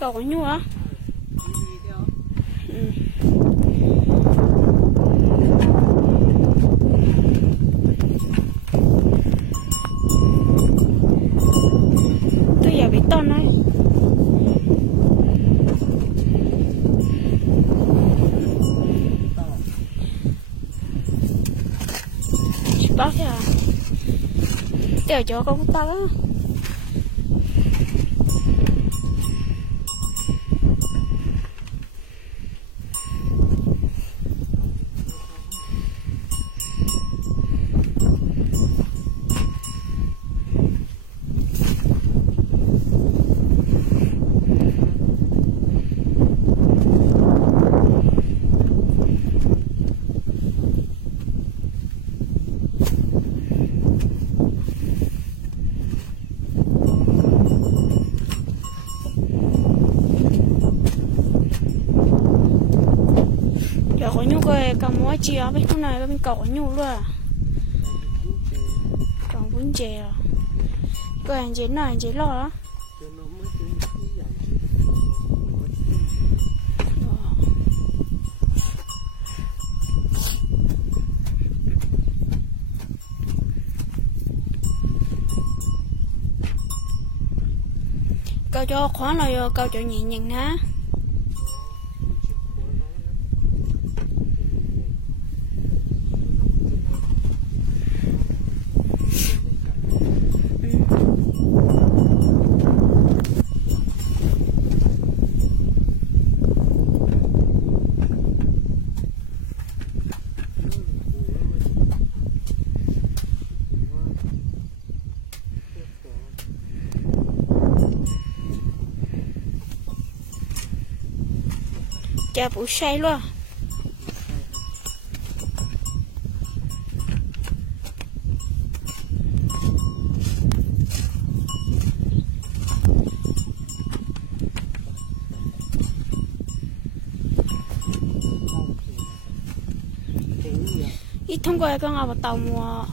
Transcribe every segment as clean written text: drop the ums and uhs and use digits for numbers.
Cậu có nhu á? Ừ. Tôi giờ bị tôn đấy. Chỉ bác thế à? Để cho con ta đó. Có nhu coi cầm mua chi ở bên trong này bên cậu có nhu luôn à? Còn bún chè à? Coi anh chế này anh chế lo đó. Cậu cho khoán rồi cậu cho nhẹ nhàng hả? Chà bụi say luôn. Ít thông qua con ngồi vào tàu mùa.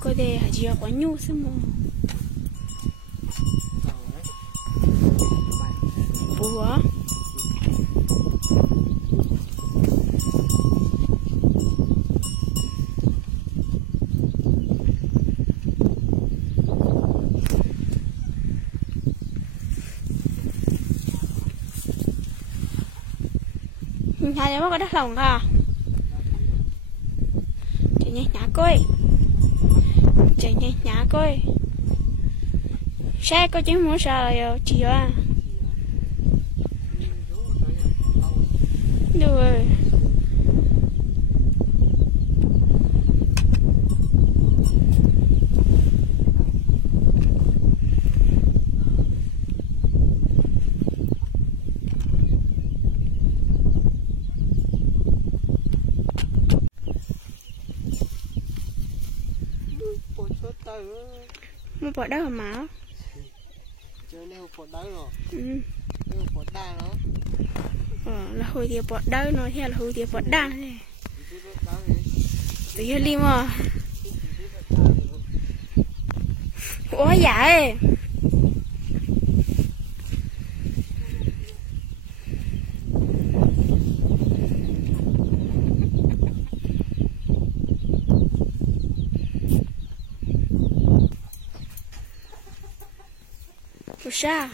Coi đây hả chị có nhu xem mà bùa hai đứa có đất lòng à chị nhảy nhả coi chạy nhảy nhả coi xe có chứ muốn sao rồi chị à được rồi một quả đất mà chơi nêu quả đất rồi nêu quả đá nó là hồi tiệp quả đất nói theo là hồi tiệp quả đá này tự nhiên lim à ủa vậy Sa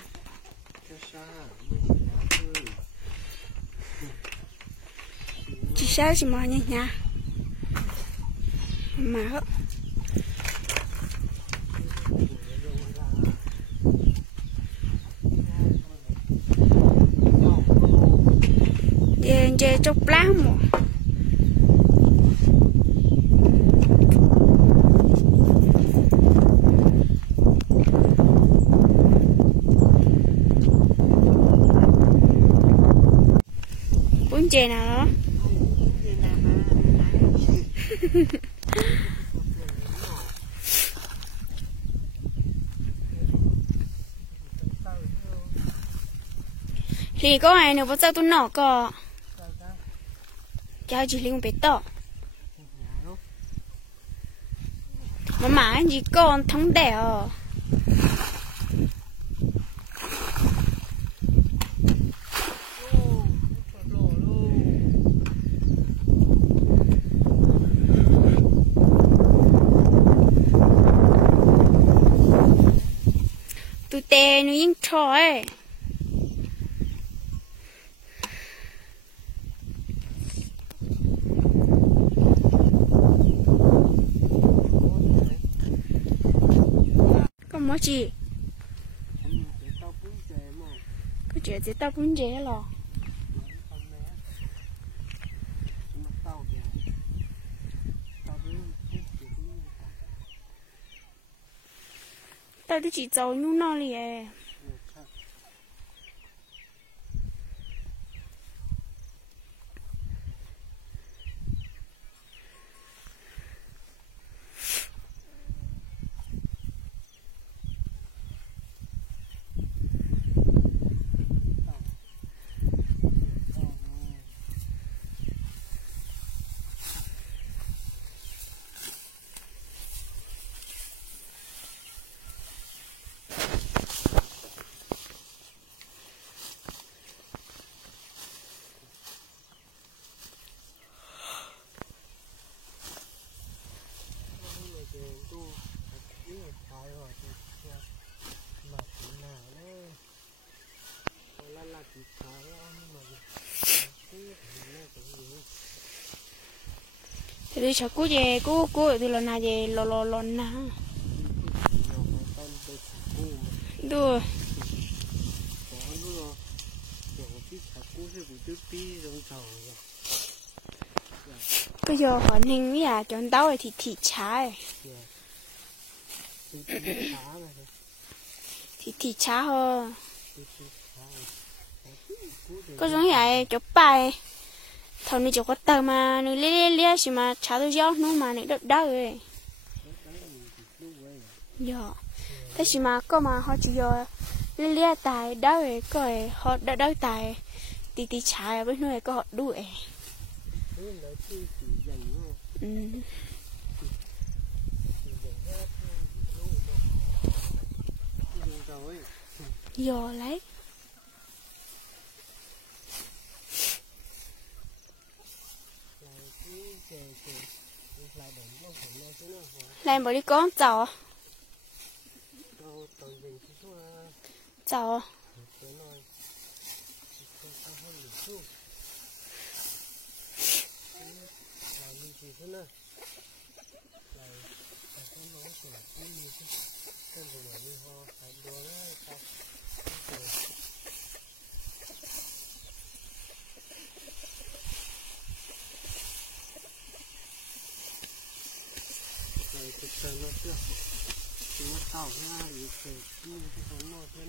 chị Sa chị mà nha mà chơi chốc lá mà bún chè nào đó. Thì có ai nữa bắt sao tôi nọ có cháu chỉ liên biệt to mà mãi gì con thống đèo tụi tè nó yên trời có món gì có chuyện gì tao bún chè lò tao đi chỉ giàu nhung no liền thì đi chợ cú về cú thì lần nào về lò na đùa bây giờ họ ninh với à chọn tao thì thịt chả thịt chả hơn có giống vậy chụp bài thầu này chụp có tờ mà nó lé xí mà chả tôi gió nó mà này đỡ rồi giờ thế xí mà có mà họ chỉ giờ lé tài đỡ rồi coi họ đỡ tài tí chả với nuôi có họ đuổi giờ lấy làm bỏ đi con chào chào nó chưa, chúng nó tàu ra thì cái nó thế